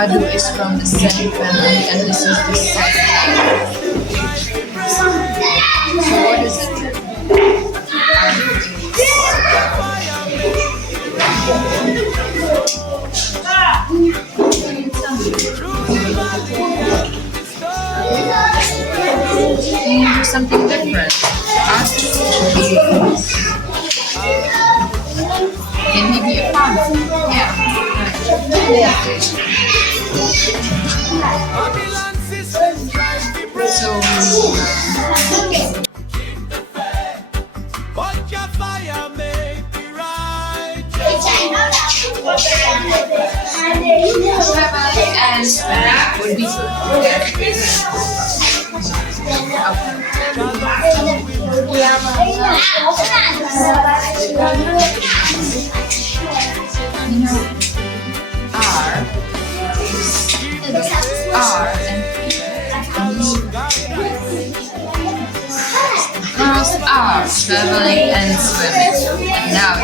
Adu is from the Sen family, and this is the Sen. So what is it? Can you do something different? Ask. Can he be a farmer? Yeah. So and that would be good. R and girls are traveling and swimming. And now